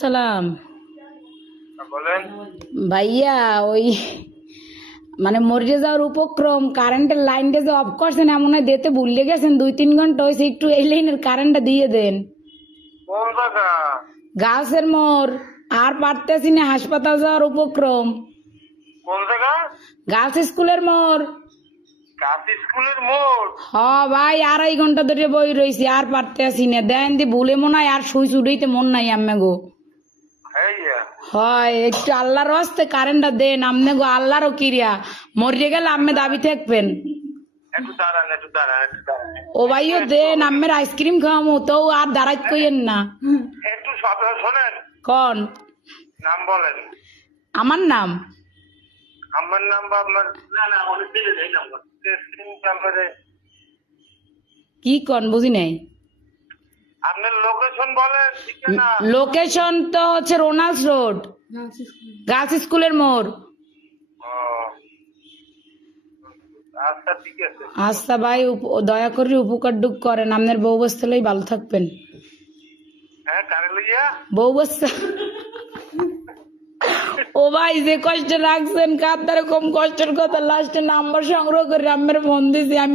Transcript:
সালাম বলেন। ভাইয়া, ওই মানে মরে যাওয়ার উপক্রম, কারেন্টের লাইনটা যে অফ করছেন এমন হয় দিতে ভুলে গেছেন, 2-3 ঘন্টা হয়েছে, একটু এই লাইনের কারেন্টটা দিয়ে দেন। কোন জায়গা? গাছের মোড়, আর পারতেছি না, হাসপাতাল যাওয়ার উপক্রম। কোন জায়গা? গার্লস স্কুলের মোড়। কাশি স্কুলের মোড়। হ ভাই, 2.5 ঘন্টা ধরে বই রয়েছি, আর পারতেছি না, দেন দি ভুলে মনে হয় আর সুই চুড়াইতে মন নাই আম্মে গো। হ্যাঁ, হয় একটু আল্লাহর হস্তে কারেন্টটা দেন আমনে গো, আল্লাহরও কিরিয়া, মরিয়ে গেলে আম্মে দাবি থাকবেন। একটু দাঁড়ান, একটু দাঁড়ান, একটু দাঁড়ান। ও ভাইও দেন, আম্মের আইসক্রিম খাওয়ামো তো, আর দাঁড়াইত কইেন না। একটু কথা শোনেন। কন নাম বলেন। আমার নাম? আমার নাম বা আপনার? না না, অনেক দিলে এই নাম্বার নাম্বারে। কি কন বুঝি নাই। আপনার লোকেশন বলেন, ঠিকানা। লোকেশন তো হচ্ছে রোনাল্ডস রোড, গার্লস স্কুলের মোড়। ও, আচ্ছা ঠিক আছে। আচ্ছা ভাই, দয়া করে উপকার ডুক করেন, আপনার বউ বস্তালেই ভালো থাকবেন। হ্যাঁ, কারে লইয়া? বউ বস্তা। ও ভাই, যে কষ্ট রাখছেন কার দ্বারা কম কষ্টের কথা, লাস্টে নাম্বার সংগ্রহ করে আমার ফোন দিয়েছি আমি।